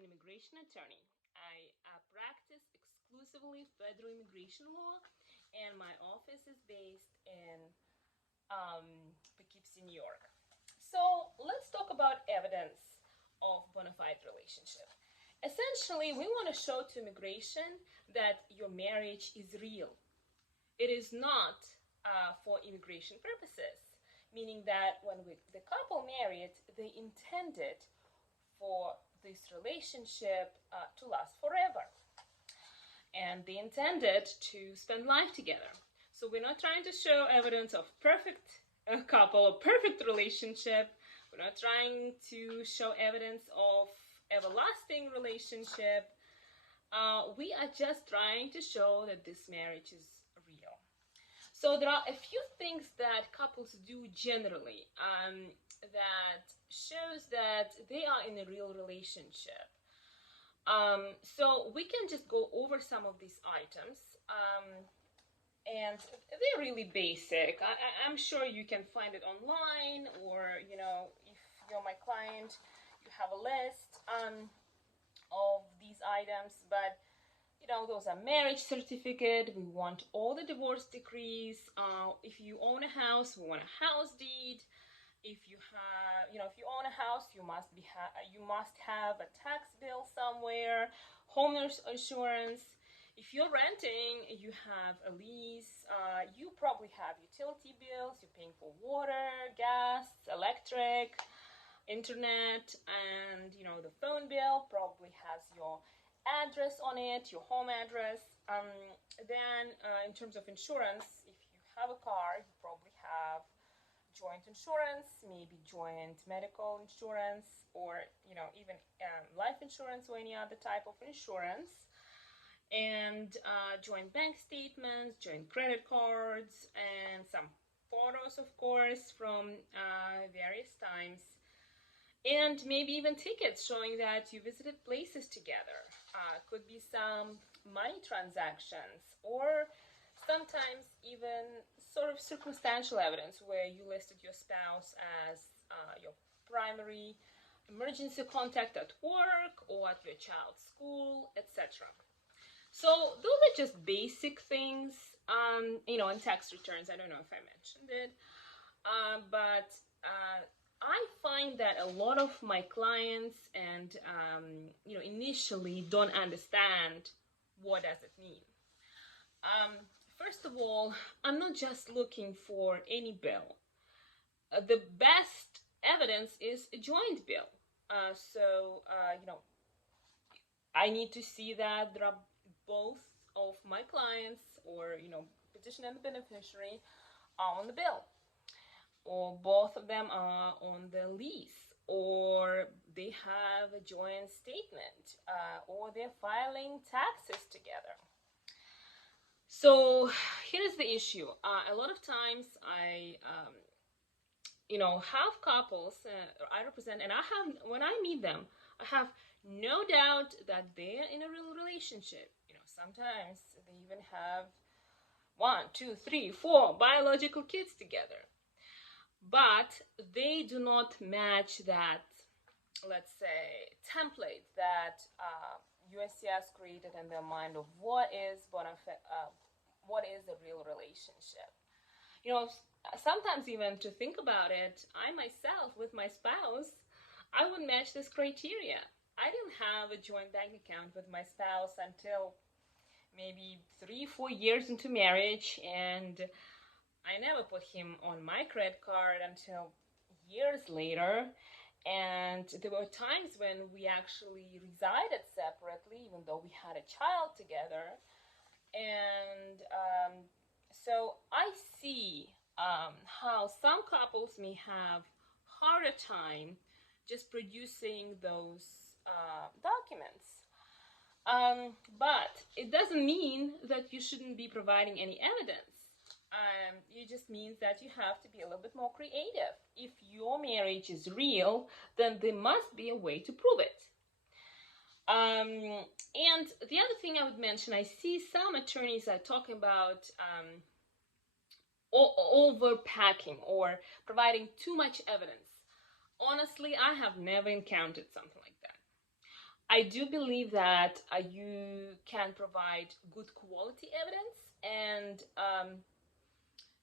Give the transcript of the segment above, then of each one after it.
an immigration attorney. I practice exclusively federal immigration law, and my office is based in Poughkeepsie, New York. So let's talk about evidence of bona fide relationship. Essentially, we want to show to immigration that your marriage is real. It is not for immigration purposes, meaning that when the couple married, they intended for this relationship to last forever. And they intended to spend life together. So we're not trying to show evidence of perfect couple or perfect relationship. We're not trying to show evidence of everlasting relationship. We are just trying to show that this marriage is real. So there are a few things that couples do generally that shows that they are in a real relationship. So we can just go over some of these items, and they're really basic. I'm sure you can find it online, or if you're my client, you have a list of these items. But those are marriage certificate. We want all the divorce decrees. If you own a house, we want a house deed. If you own a house, you must have a tax bill somewhere, homeowner's insurance. If you're renting, you have a lease. You probably have utility bills. You're paying for water, gas, electric, internet, and the phone bill probably has your address on it, your home address. Then in terms of insurance, if you have a car, you probably have joint insurance, maybe joint medical insurance, or even life insurance or any other type of insurance, and joint bank statements, joint credit cards, and some photos, of course, from various times, and maybe even tickets showing that you visited places together. Could be some money transactions, or sometimes even sort of circumstantial evidence where you listed your spouse as your primary emergency contact at work or at your child's school, etc. So those are just basic things, and tax returns. I don't know if I mentioned it, but I find that a lot of my clients and initially don't understand what does it mean. First of all, I'm not just looking for any bill. The best evidence is a joint bill. I need to see that there are both of my clients, or petitioner and the beneficiary, are on the bill, or both of them are on the lease, or they have a joint statement, or they're filing taxes together. So here's the issue. A lot of times I have couples I represent, and when I meet them, I have no doubt that they're in a real relationship. Sometimes they even have 1, 2, 3, 4 biological kids together, but they do not match that, let's say, template that USCIS created in their mind of what is a real relationship. Sometimes even to think about it, I myself with my spouse, I wouldn't match this criteria. I didn't have a joint bank account with my spouse until maybe 3-4 years into marriage, and I never put him on my credit card until years later. And there were times when we actually resided separately, even though we had a child together. And so I see how some couples may have harder time just producing those documents. But it doesn't mean that you shouldn't be providing any evidence. It just means that you have to be a little bit more creative. If your marriage is real, then there must be a way to prove it. And the other thing I would mention, I see some attorneys are talking about overpacking or providing too much evidence. Honestly, I have never encountered something like that. I do believe that you can provide good quality evidence, and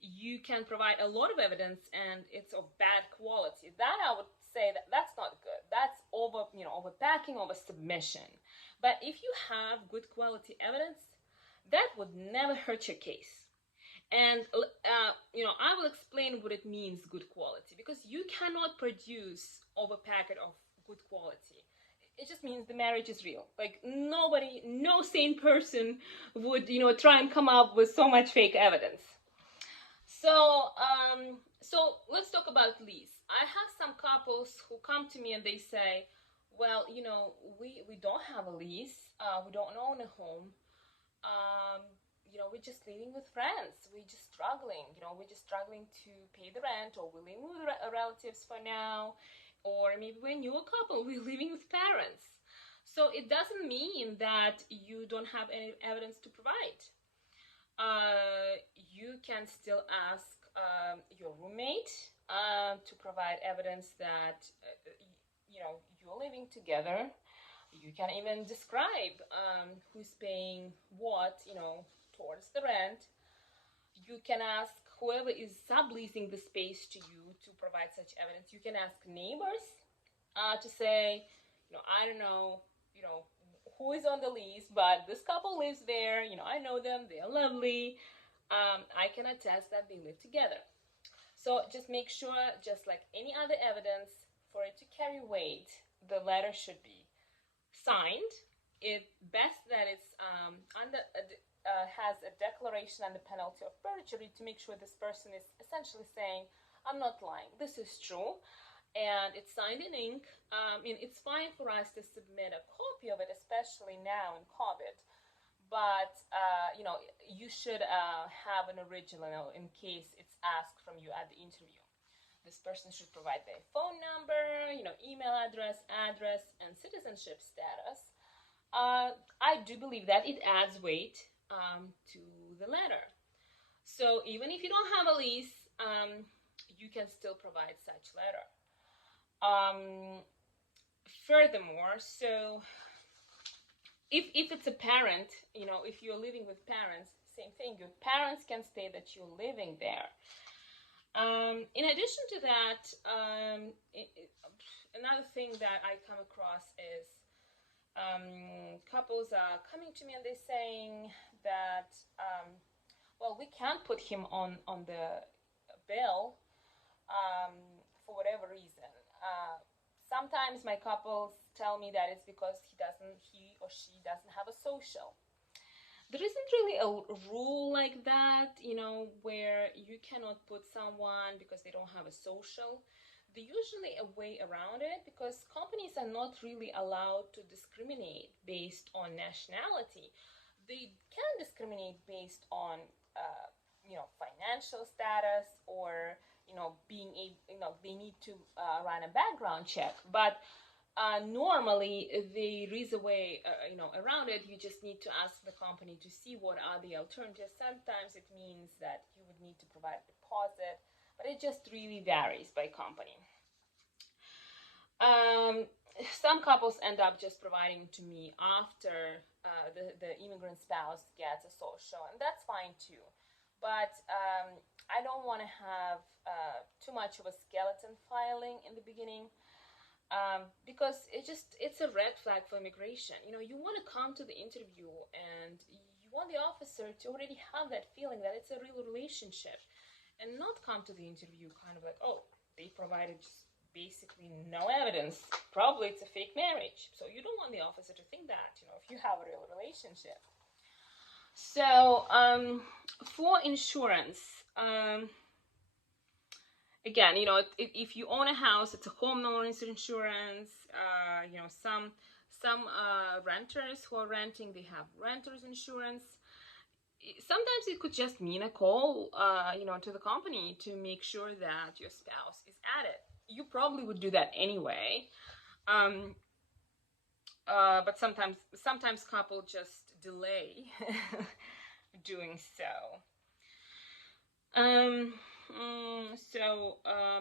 you can provide a lot of evidence and it's of bad quality. That I would say that that's not good. That's overpacking, over submission. But if you have good quality evidence, that would never hurt your case. And I will explain what it means, good quality, because you cannot produce over packet of good quality. It just means the marriage is real. Like nobody, no sane person would try and come up with so much fake evidence. So let's talk about lease. I have some couples who come to me and they say, well, we don't have a lease, we don't own a home. We're just living with friends. We're just struggling. We're just struggling to pay the rent, or we're living with relatives for now, or maybe we're a newer couple. We're living with parents. So it doesn't mean that you don't have any evidence to provide. You can still ask your roommate to provide evidence that you're living together. You can even describe who's paying what, towards the rent. You can ask whoever is subleasing the space to you to provide such evidence. You can ask neighbors to say, I don't know, who is on the lease, but this couple lives there. I know them. They're lovely. I can attest that they live together. So just make sure, just like any other evidence, for it to carry weight, the letter should be signed. It's best that it's has a declaration under penalty of perjury to make sure this person is essentially saying, I'm not lying, this is true, and it's signed in ink. It's fine for us to submit a copy of it, especially now in COVID, but you should have an original in case it's asked from you at the interview. This person should provide their phone number, email address, and citizenship status. I do believe that it adds weight to the letter. So even if you don't have a lease, you can still provide such letter. Furthermore, so if it's a parent, if you're living with parents, same thing. Your parents can state that you're living there. In addition to that, another thing that I come across is couples are coming to me and they're saying that, well, we can't put him on the bill for whatever reason. Sometimes my couples tell me that it's because he or she doesn't have a social. There isn't really a rule like that, where you cannot put someone because they don't have a social. There's usually a way around it, because companies are not really allowed to discriminate based on nationality. They can discriminate based on, financial status, or, being able, they need to run a background check. But normally there is a way, around it. You just need to ask the company to see what are the alternatives. Sometimes it means that you would need to provide a deposit, but it just really varies by company. Some couples end up just providing to me after the immigrant spouse gets a social, and that's fine too. But I don't want to have too much of a skeleton filing in the beginning. Because it's a red flag for immigration. You want to come to the interview and you want the officer to already have that feeling that it's a real relationship, and not come to the interview kind of like, oh, they provided just basically no evidence. Probably it's a fake marriage. So you don't want the officer to think that, if you have a real relationship. So for insurance, again, if you own a house, it's a homeowner's insurance. Some renters who are renting, they have renter's insurance. Sometimes it could just mean a call, to the company to make sure that your spouse is added. You probably would do that anyway. But sometimes couples just delay doing so.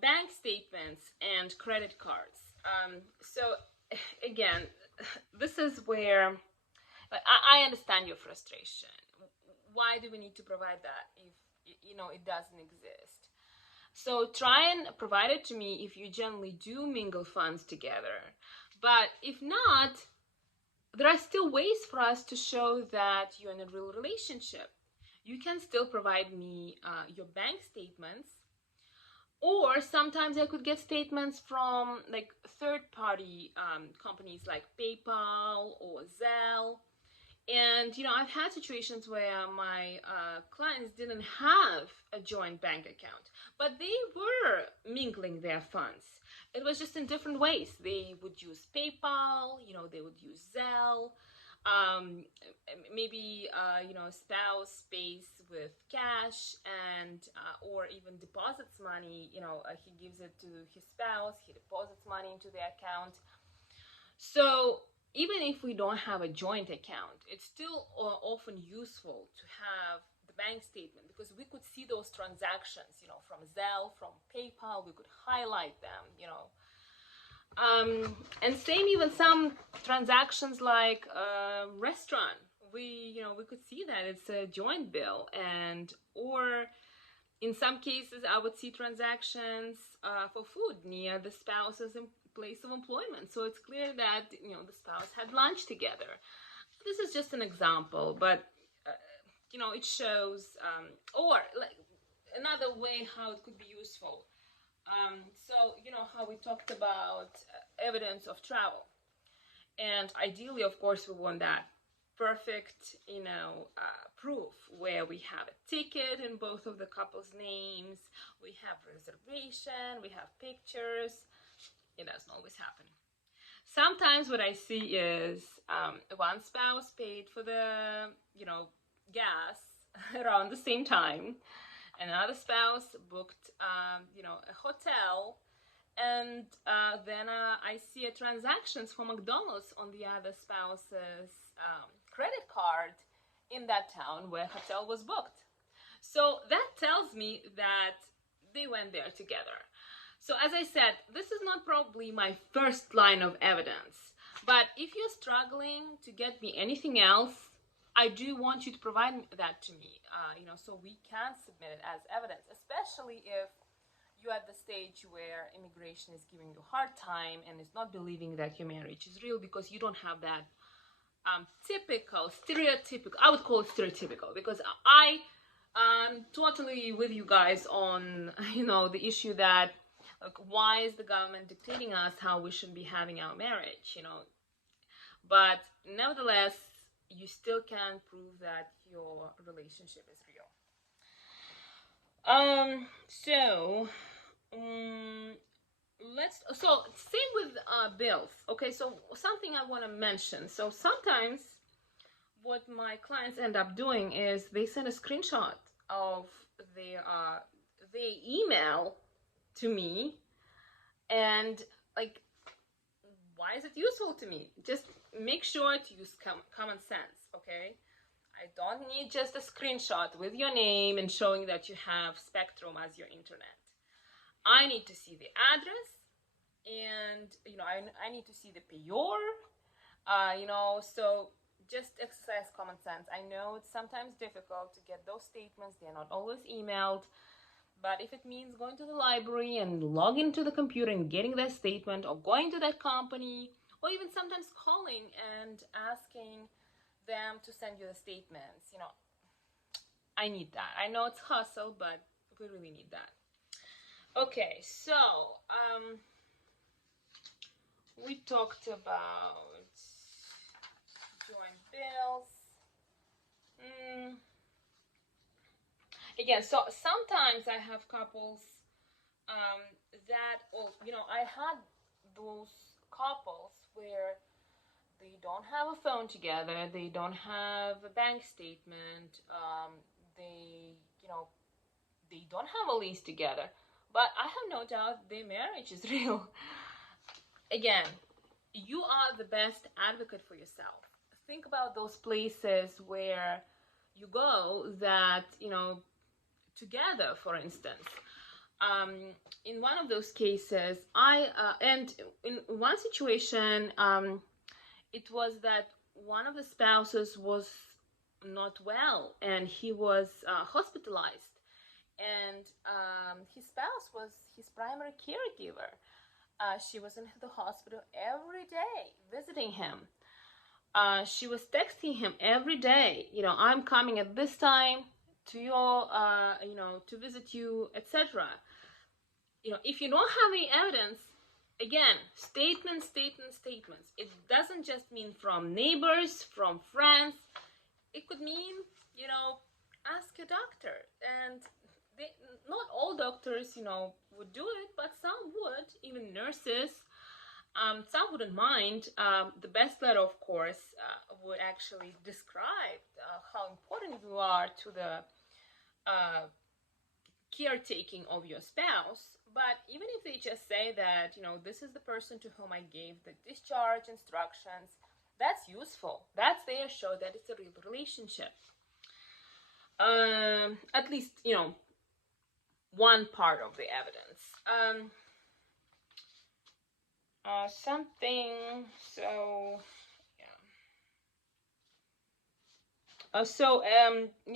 Bank statements and credit cards. So again, this is where I understand your frustration. Why do we need to provide that if it doesn't exist? So try and provide it to me if you generally do mingle funds together. But if not, there are still ways for us to show that you're in a real relationship. You can still provide me your bank statements, or sometimes I could get statements from like third-party companies like PayPal or Zelle. And I've had situations where my clients didn't have a joint bank account, but they were mingling their funds. It was just in different ways. They would use PayPal, they would use Zelle. Maybe spouse pays with cash and or even deposits money. He gives it to his spouse. He deposits money into the account. So even if we don't have a joint account, it's still often useful to have the bank statement, because we could see those transactions, from Zelle, from PayPal. We could highlight them, and same even some transactions like a restaurant. We could see that it's a joint bill, and or in some cases I would see transactions for food near the spouse's place of employment. So it's clear that the spouse had lunch together. This is just an example, but it shows, or like another way how it could be useful. So how we talked about evidence of travel, and ideally, of course, we want that perfect proof where we have a ticket in both of the couple's names, we have reservation, we have pictures. It doesn't always happen. Sometimes what I see is one spouse paid for the gas around the same time. Another spouse booked a hotel, and then I see transactions for McDonald's on the other spouse's credit card in that town where hotel was booked. So that tells me that they went there together. So as I said, this is not probably my first line of evidence, but if you're struggling to get me anything else, I do want you to provide that to me, so we can submit it as evidence, especially if you're at the stage where immigration is giving you a hard time and is not believing that your marriage is real because you don't have that stereotypical, I would call it stereotypical, because I'm totally with you guys on, the issue that, like, why is the government dictating us how we should be having our marriage, But nevertheless, you still can prove that your relationship is real. So same with bills. Okay, so something I want to mention. So sometimes what my clients end up doing is they send a screenshot of their email to me, and like, why is it useful to me? Just make sure to use common sense, okay? I don't need just a screenshot with your name and showing that you have Spectrum as your internet. I need to see the address, and I need to see the payor, so just exercise common sense. I know it's sometimes difficult to get those statements. They're not always emailed. But if it means going to the library and logging into the computer and getting that statement, or going to that company, or even sometimes calling and asking them to send you the statements, I need that. I know it's hustle, but we really need that. Okay, so we talked about joint bills. Again, so sometimes I have couples that, I had those couples where they don't have a phone together, they don't have a bank statement, they don't have a lease together, but I have no doubt their marriage is real. Again, you are the best advocate for yourself. Think about those places where you go that, together, for instance. In one of those cases, and in one situation, it was that one of the spouses was not well and he was hospitalized, and his spouse was his primary caregiver. She was in the hospital every day visiting him. She was texting him every day, I'm coming at this time to your, to visit you, etc. If you don't have any evidence, again, statements. It doesn't just mean from neighbors, from friends. It could mean, ask a doctor. And not all doctors, would do it, but some would, even nurses. Some wouldn't mind. The best letter, of course, would actually describe how important you are to the caretaking of your spouse. But even if they just say that, this is the person to whom I gave the discharge instructions, that's useful. That's there to show that it's a real relationship. At least, one part of the evidence.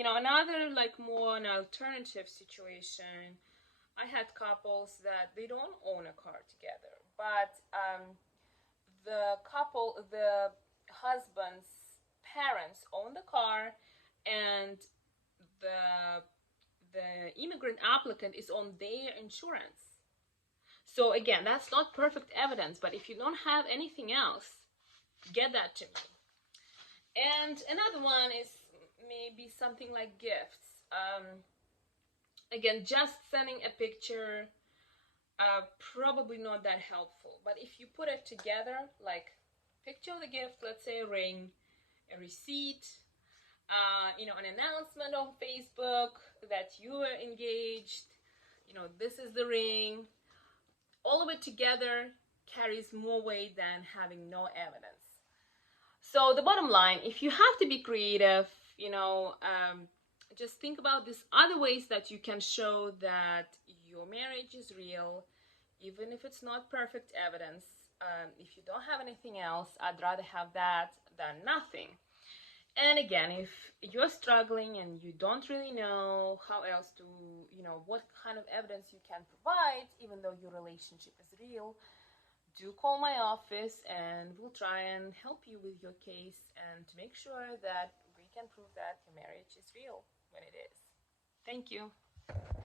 Another more an alternative situation. I had couples that they don't own a car together, but the husband's parents own the car, and the immigrant applicant is on their insurance. So again, that's not perfect evidence, but if you don't have anything else, get that to me. And another one is maybe something like gifts. Again, just sending a picture, probably not that helpful. But if you put it together, like picture of the gift, let's say a ring, a receipt, an announcement on Facebook that you are engaged, this is the ring, all of it together carries more weight than having no evidence. So the bottom line, if you have to be creative, just think about these other ways that you can show that your marriage is real, even if it's not perfect evidence. If you don't have anything else, I'd rather have that than nothing. And again, if you're struggling and you don't really know how else to, what kind of evidence you can provide, even though your relationship is real, do call my office and we'll try and help you with your case and to make sure that we can prove that your marriage is real when it is. Thank you.